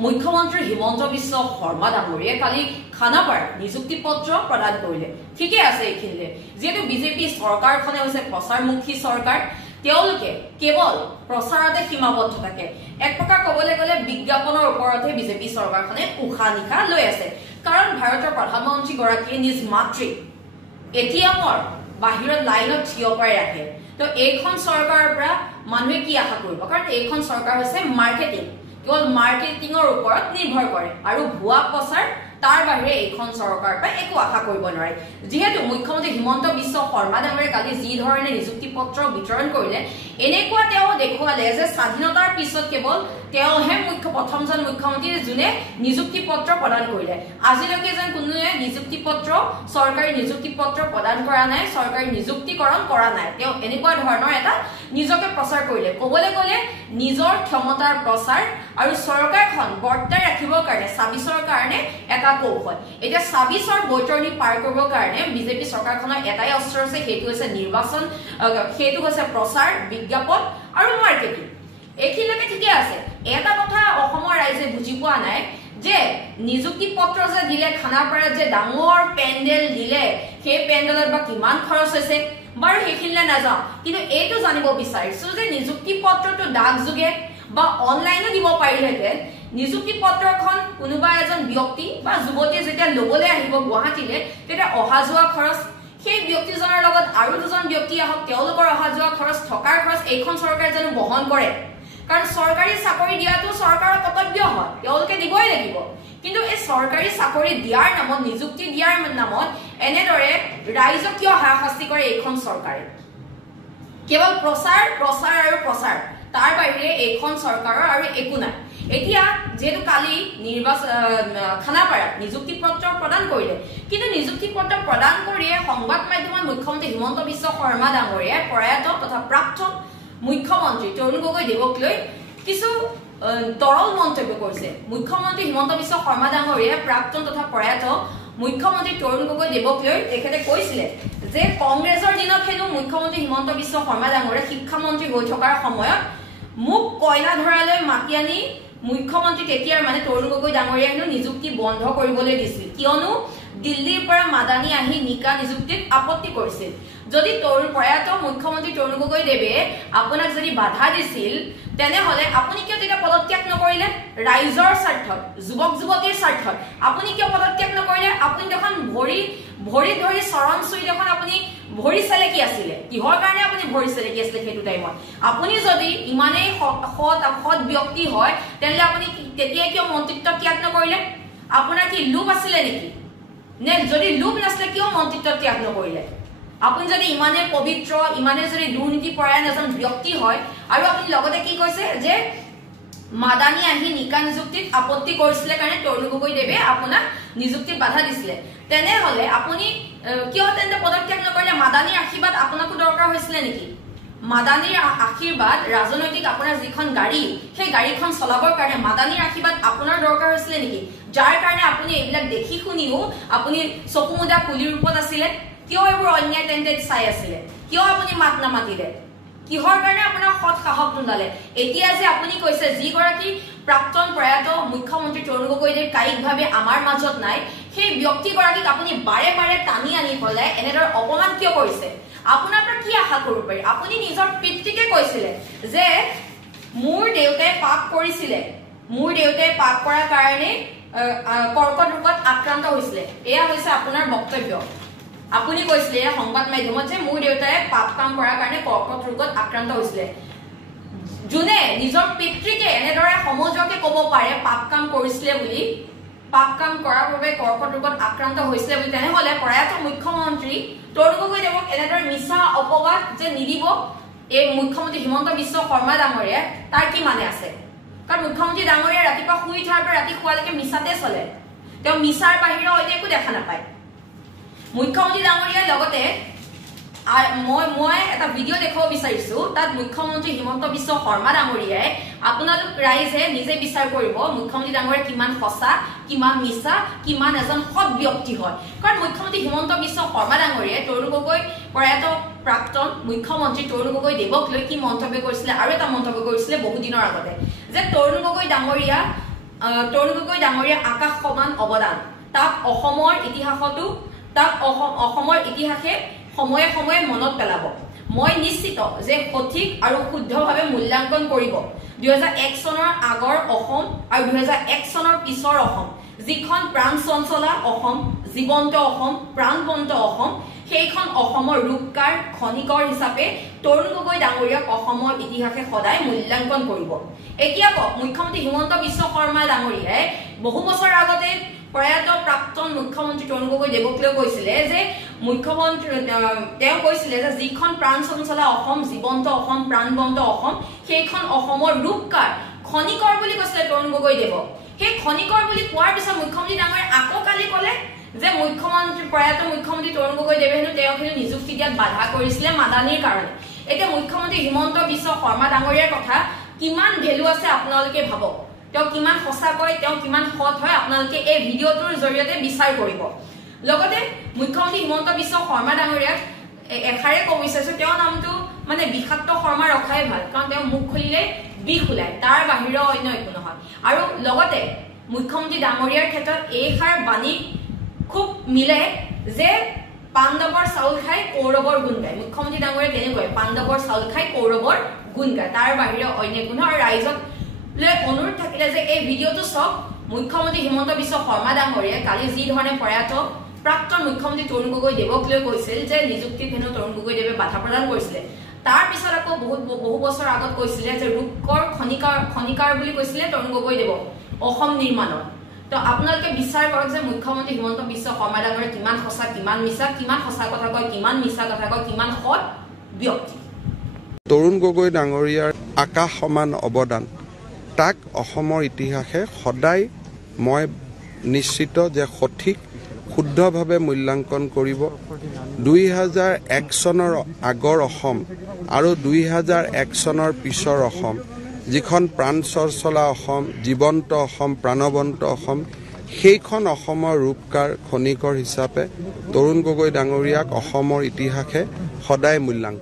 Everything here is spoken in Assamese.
মুখ্যমন্ত্ৰী হিমন্ত বিশ্ব শৰ্মা ডাঙৰীয়ে কালি খানাপাৰাত নিযুক্তি পত্ৰ প্ৰদান কৰিলে ঠিকে আছে এইখিনিলে যেহেতু বিজেপি চৰকাৰখনে হৈছে প্ৰচাৰমুখী চৰকাৰ তেওঁলোকে কেৱল প্ৰচাৰতে সীমাবদ্ধ থাকে এক প্ৰকাৰ ক'বলৈ গ'লে বিজ্ঞাপনৰ ওপৰতে বিজেপি চৰকাৰখনে উশাহ নিশাহ লৈ আছে কাৰণ ভাৰতৰ প্ৰধানমন্ত্ৰী গৰাকীয়ে নিজ মাতৃ এটিএমৰ বাহিৰত লাইনত থিয় কৰাই ৰাখে তো এইখন চৰকাৰৰ পৰা মানুহে কি আশা কৰিব কাৰণ এইখন চৰকাৰ হৈছে মাৰ্কেটিং কেৱল মাৰ্কেটিংৰ ওপৰত নিৰ্ভৰ কৰে আৰু ভুৱা প্ৰচাৰ তাৰ বাহিৰে এইখন চৰকাৰৰ পৰা একো আশা কৰিব নোৱাৰে যেহেতু মুখ্যমন্ত্ৰী হিমন্ত বিশ্ব শৰ্মা ডাঙৰীয়ে কালি যি ধৰণে নিযুক্তি পত্ৰ বিতৰণ কৰিলে এনেকুৱা তেওঁ দেখুৱালে যে স্বাধীনতাৰ পিছত কেৱল তেওঁহে প্ৰথমজন মুখ্যমন্ত্ৰী যোনে নিযুক্তি পত্ৰ প্ৰদান কৰিলে আজিলৈকে যেন কোনোৱে নিযুক্তি পত্ৰ চৰকাৰী নিযুক্তি পত্ৰ প্ৰদান কৰা নাই চৰকাৰী নিযুক্তিকৰণ কৰা নাই তেওঁ এনেকুৱা ধৰণৰ এটা নিজকে প্ৰচাৰ কৰিলে ক'বলৈ গ'লে নিজৰ ক্ষমতাৰ প্ৰচাৰ আৰু চৰকাৰখন বৰ্তাই ৰাখিবৰ কাৰণে সাবিছৰ কাৰণে এটা কৌশল এতিয়া সাবিছৰ বৈতৰণি পাৰ কৰিবৰ কাৰণে বিজেপি চৰকাৰখনৰ এটাই অস্ত্ৰ আছে সেইটো হৈছে নিৰ্বাচন সেইটো হৈছে প্ৰচাৰ বিজ্ঞাপন আৰু মাৰ্কেটিং এইখিনিলৈকে ঠিকে আছে এটা কথা অসমৰ ৰাইজে বুজি পোৱা নাই যে নিযুক্তি পত্ৰ যে দিলে খানাপাৰাত যে ডাঙৰ পেণ্ডেল দিলে সেই পেণ্ডেলত বা কিমান খৰচ হৈছে বাৰু সেইখিনিলে নাযাওঁ কিন্তু এইটো জানিব বিচাৰিছো যে নিযুক্তি পত্ৰটো ডাক যোগে বা অনলাইনে দিব পাৰিলেহেঁতেন নিযুক্তি পত্ৰখন কোনোবা এজন ব্যক্তি বা যুৱতীয়ে যেতিয়া ল'বলৈ আহিব গুৱাহাটীলৈ তেতিয়া অহা যোৱা খৰচ সেই ব্যক্তিজনৰ লগত আৰু দুজন ব্যক্তি আহক তেওঁলোকৰ অহা যোৱা খৰচ থকাৰ খৰচ এইখন চৰকাৰে জানো বহন কৰে কাৰণ চৰকাৰী চাকৰি দিয়াটো চৰকাৰৰ কৰ্তব্য হয় তেওঁলোকে দিবই লাগিব কিন্তু এই চৰকাৰী চাকৰি দিয়াৰ নামত নিযুক্তি দিয়াৰ নামত এনেদৰে ৰাইজক কিয় হাৰাশাস্তি কৰে এইখন চৰকাৰে কেৱল প্ৰচাৰ প্ৰচাৰ আৰু প্ৰচাৰ তাৰ বাহিৰে এইখন চৰকাৰৰ আৰু একো নাই এতিয়া যেহেতু কালি খানাপাৰাত নিযুক্তি পত্ৰ প্ৰদান কৰিলে কিন্তু নিযুক্তি পত্ৰ প্ৰদান কৰিয়ে সংবাদ মাধ্যমত মুখ্যমন্ত্ৰী হিমন্ত বিশ্ব শৰ্মা ডাঙৰীয়াই প্ৰয়াত তথা প্ৰাক্তন মুখ্যমন্ত্ৰী তৰুণ গগৈ দেৱক লৈ কিছু তৰল মন্তব্য কৰিছে মুখ্যমন্ত্ৰী হিমন্ত বিশ্ব শৰ্মা ডাঙৰীয়াই প্ৰাক্তন তথা প্ৰয়াত মুখ্যমন্ত্ৰী তৰুণ গগৈ দেৱক লৈ তেখেতে কৈছিলে যে কংগ্ৰেছৰ দিনত হেনো মুখ্যমন্ত্ৰী হিমন্ত বিশ্ব শৰ্মা ডাঙৰীয়া শিক্ষামন্ত্ৰী হৈ থকাৰ সময়ত মোক কয়লা ধৰালৈ মাতি আনি মুখ্যমন্ত্ৰী তেতিয়াৰ মানে তৰুণ গগৈ ডাঙৰীয়া হেনো নিযুক্তি বন্ধ কৰিবলৈ দিছিল কিয়নো দিল্লীৰ পৰা মাদানী আহি নিকা নিযুক্তিত আপত্তি কৰিছিল যদি প্ৰয়াত মুখ্যমন্ত্ৰী তৰুণ গগৈ দেৱে আপোনাক যদি বাধা দিছিল তেনেহলে আপুনি কিয় তেতিয়া পদত্যাগ নকৰিলে ৰাইজৰ স্বাৰ্থত যুৱক যুৱতীৰ স্বাৰ্থত আপুনি কিয় পদত্যাগ নকৰিলে আপুনি দেখোন ভৰি ধৰি চৰণ চুই দেখোন আপুনি ভৰি চেলেকি আছিলে কিহৰ কাৰণে আপুনি ভৰি চেলেকি আছিলে সেইটো টাইমত আপুনি যদি ইমানেই সৎ ব্যক্তি হয় তেন্তে আপুনি তেতিয়া কিয় মন্ত্ৰিত্ব ত্যাগ নকৰিলে আপোনাৰ কি লোভ আছিলে নেকি নে যদি লোভ নাছিলে কিয় মন্ত্ৰিত্ব ত্যাগ নকৰিলে আপুনি যদি ইমানে পবিত্ৰ ইমানে যদি দুৰ্নীতি পৰায়ণ এজন ব্যক্তি হয় আৰু আপুনি লগতে কি কৈছে যে মাদানী আহি নিকা নিযুক্তিত আপত্তি কৰিছিলে কাৰণে তৰুণ গগৈ দেৱে আপোনাক নিযুক্তিত বাধা দিছিলে তেনেহলে আপুনি কিয় তেন্তে পদত্যাগ নকৰিলে মাদানীৰ আশীৰ্বাদ আপোনাকো দৰকাৰ হৈছিলে নেকি মাদানীৰ আশীৰ্বাদ ৰাজনৈতিক আপোনাৰ যিখন গাড়ী সেই গাড়ীখন চলাবৰ কাৰণে মাদানীৰ আশীৰ্বাদ আপোনাৰ দৰকাৰ হৈছিলে নেকি যাৰ কাৰণে আপুনি এইবিলাক দেখি শুনিও আপুনি চকুমুদা কুলিৰ ৰূপত আছিলে কিয় এইবোৰ অন্যায় তেন্তে চাই আছিলে কিয় আপুনি মাত নামাতিলে কিহৰ কাৰণে আপোনাৰ সৎ সাহস নোলালে এতিয়া যে আপুনি কৈছে যি গৰাকী প্ৰাক্তন প্ৰয়াত মুখ্যমন্ত্ৰী তৰুণ গগৈ দেৱ কায়িকভাৱে আমাৰ মাজত নাই সেই ব্যক্তিগৰাকীক আপুনি বাৰে বাৰে টানি আনি পেলাই এনেদৰে অপমান কিয় কৰিছে আপোনাৰ পৰা কি আশা কৰিব পাৰি আপুনি নিজৰ পিতৃকে কৈছিলে যে মোৰ দেউতাই পাপ কৰিছিলে মোৰ দেউতাই পাপ কৰাৰ কাৰণে কৰ্কট ৰোগত আক্ৰান্ত হৈছিলে এয়া হৈছে আপোনাৰ বক্তব্য আপুনি কৈছিলে সংবাদ মাধ্যমত যে মোৰ দেউতাই পাপ কাম কৰাৰ কাৰণে কৰ্কট ৰোগত আক্ৰান্ত হৈছিলে যোনে নিজৰ পিতৃকে এনেদৰে সমজুৱাকে ক'ব পাৰে পাপ কাম কৰিছিলে বুলি পাপ কাম কৰাৰ বাবে কৰ্কট ৰোগত আক্ৰান্ত হৈছিলে বুলি তেনেহলে প্ৰয়াত মুখ্যমন্ত্ৰী তৰুণ গগৈ দেৱক এনেদৰে মিছা অপবাদ যে নিদিব এই মুখ্যমন্ত্ৰী হিমন্ত বিশ্ব শৰ্মা ডাঙৰীয়াই তাৰ কি মানে আছে কাৰণ মুখ্যমন্ত্ৰী ডাঙৰীয়া ৰাতিপুৱা শুই উঠাৰ পৰা ৰাতি শুৱালৈকে মিছাতে চলে তেওঁ মিছাৰ বাহিৰে অন্য একো দেখা নাপায় মুখ্যমন্ত্ৰী ডাঙৰীয়াৰ লগতে মই এটা ভিডিঅ' দেখাব বিচাৰিছো তাত মুখ্যমন্ত্ৰী হিমন্ত বিশ্ব শৰ্মা ডাঙৰীয়াই আপোনালোক ৰাইজে নিজে বিচাৰ কৰিব মুখ্যমন্ত্ৰী ডাঙৰীয়া কিমান সঁচা কিমান মিছা কিমান এজন সৎ ব্যক্তি হয় কাৰণ মুখ্যমন্ত্ৰী হিমন্ত বিশ্ব শৰ্মা ডাঙৰীয়াই তৰুণ গগৈ প্ৰয়াত প্ৰাক্তন মুখ্যমন্ত্ৰী তৰুণ গগৈ দেৱক লৈ কি মন্তব্য কৰিছিলে আৰু এটা মন্তব্য কৰিছিলে বহু দিনৰ আগতে যে তৰুণ গগৈ ডাঙৰীয়া তৰুণ গগৈ ডাঙৰীয়া আকাশ সমান অৱদান তাক অসমৰ ইতিহাসতো তাক অসমৰ ইতিহাসে সময়ে সময়ে মনত পেলাব মই নিশ্চিত যে সঠিক আৰু শুদ্ধভাৱে মূল্যাঙ্কন কৰিব 2001 চনৰ আগৰ অসম আৰু 2001 চনৰ পিছৰ অসম যিখন প্ৰাণ চঞ্চলা অসম জীৱন্ত অসম প্ৰাণবন্ত অসম সেইখন অসমৰ ৰূপকাৰ খনিকৰ হিচাপে তৰুণ গগৈ ডাঙৰীয়াক অসমৰ ইতিহাসে সদায় মূল্যাঙ্কন কৰিব এতিয়া মুখ্যমন্ত্ৰী হিমন্ত বিশ্ব শৰ্মা ডাঙৰীয়াই বহু বছৰ আগতে প্ৰয়াত প্ৰাক্তন মুখ্যমন্ত্ৰী তৰুণ গগৈ দেৱক লৈ কৈছিলে যে মুখ্যমন্ত্ৰী তেওঁ কৈছিলে যে যিখন প্ৰাণ চঞ্চলা অসম জীৱন্ত অসম প্ৰাণবন্ত অসম সেইখন অসমৰ ৰূপকাৰ খনিকৰ বুলি কৈছিলে তৰুণ গগৈ দেৱক সেই খনিকৰ বুলি কোৱাৰ পিছত মুখ্যমন্ত্ৰী ডাঙৰীয়াই আকৌ কালি ক'লে যে মুখ্যমন্ত্ৰী প্ৰয়াত মুখ্যমন্ত্ৰী তৰুণ গগৈ দেৱে তেওঁক নিযুক্তি দিয়াত বাধা কৰিছিলে মাদানীৰ কাৰণে এতিয়া মুখ্যমন্ত্ৰী হিমন্ত বিশ্ব শৰ্মা ডাঙৰীয়াৰ কথা কিমান ভেলু আছে আপোনালোকে ভাবক তেওঁ কিমান সঁচা কয় তেওঁ কিমান সৎ হয় আপোনালোকে এই ভিডিঅ'টোৰ জৰিয়তে বিচাৰ কৰিব লগতে মুখ্যমন্ত্ৰী হিমন্ত বিশ্ব শৰ্মা ডাঙৰীয়াক এখাৰে ক'ব বিচাৰিছো তেওঁৰ নামটো মানে বিষাক্ত শৰ্মা ৰখাই ভাল কাৰণ তেওঁ মুখ খুলিলে বিষ ওলায় তাৰ বাহিৰে অন্য একো নহয় আৰু লগতে মুখ্যমন্ত্ৰী ডাঙৰীয়াৰ ক্ষেত্ৰত এইষাৰ বাণী খুব মিলে যে পাণ্ডৱৰ চাউল খাই কৌৰৱৰ গুণ গায় মুখ্যমন্ত্ৰী ডাঙৰীয়াই তেনেকৈ পাণ্ডৱৰ চাউল খাই কৌৰৱৰ গুণ গায় তাৰ বাহিৰে অন্য একো নহয় আৰু ৰাইজক লৈ অনুৰোধ থাকিলে যে এই ভিডিঅ'টো চাওক মুখ্যমন্ত্ৰী হিমন্ত বিশ্ব শৰ্মা ডাঙৰীয়াই কালি যি ধৰণে প্ৰয়াত প্ৰাক্তন মুখ্যমন্ত্ৰী তৰুণ গগৈ দেৱক লৈ কৈছিল যে নিযুক্তিত হেনো তৰুণ গগৈ দেৱে বাধা প্ৰদান কৰিছিলে তাৰ পিছত আকৌ বহু বছৰ আগত কৈছিলে যে ৰূপকৰ খনিকাৰ বুলি কৈছিলে তৰুণ গগৈ দেৱক অসম নিৰ্মাণৰ তো আপোনালোকে বিচাৰ কৰক যে মুখ্যমন্ত্ৰী হিমন্ত বিশ্ব শৰ্মা ডাঙৰীয়া কিমান সঁচা কিমান মিছা কিমান সঁচা কথা কয় কিমান মিছা কথা কয় কিমান সৎ ব্যক্তি তৰুণ গগৈ ডাঙৰীয়াৰ আকাশ সমান অৱদান তাক অসমৰ ইতিহাসে সদায় মই নিশ্চিত যে সঠিক শুদ্ধভাৱে মূল্যাঙ্কন কৰিব 2001 চনৰ আগৰ অসম আৰু 2001 চনৰ পিছৰ অসম যিখন প্ৰাণ চঞ্চলা অসম জীৱন্ত অসম প্ৰাণবন্ত অসম সেইখন অসমৰ ৰূপকাৰ খনিকৰ হিচাপে তৰুণ গগৈ ডাঙৰীয়াক অসমৰ ইতিহাসে সদায় মূল্যাঙ্কন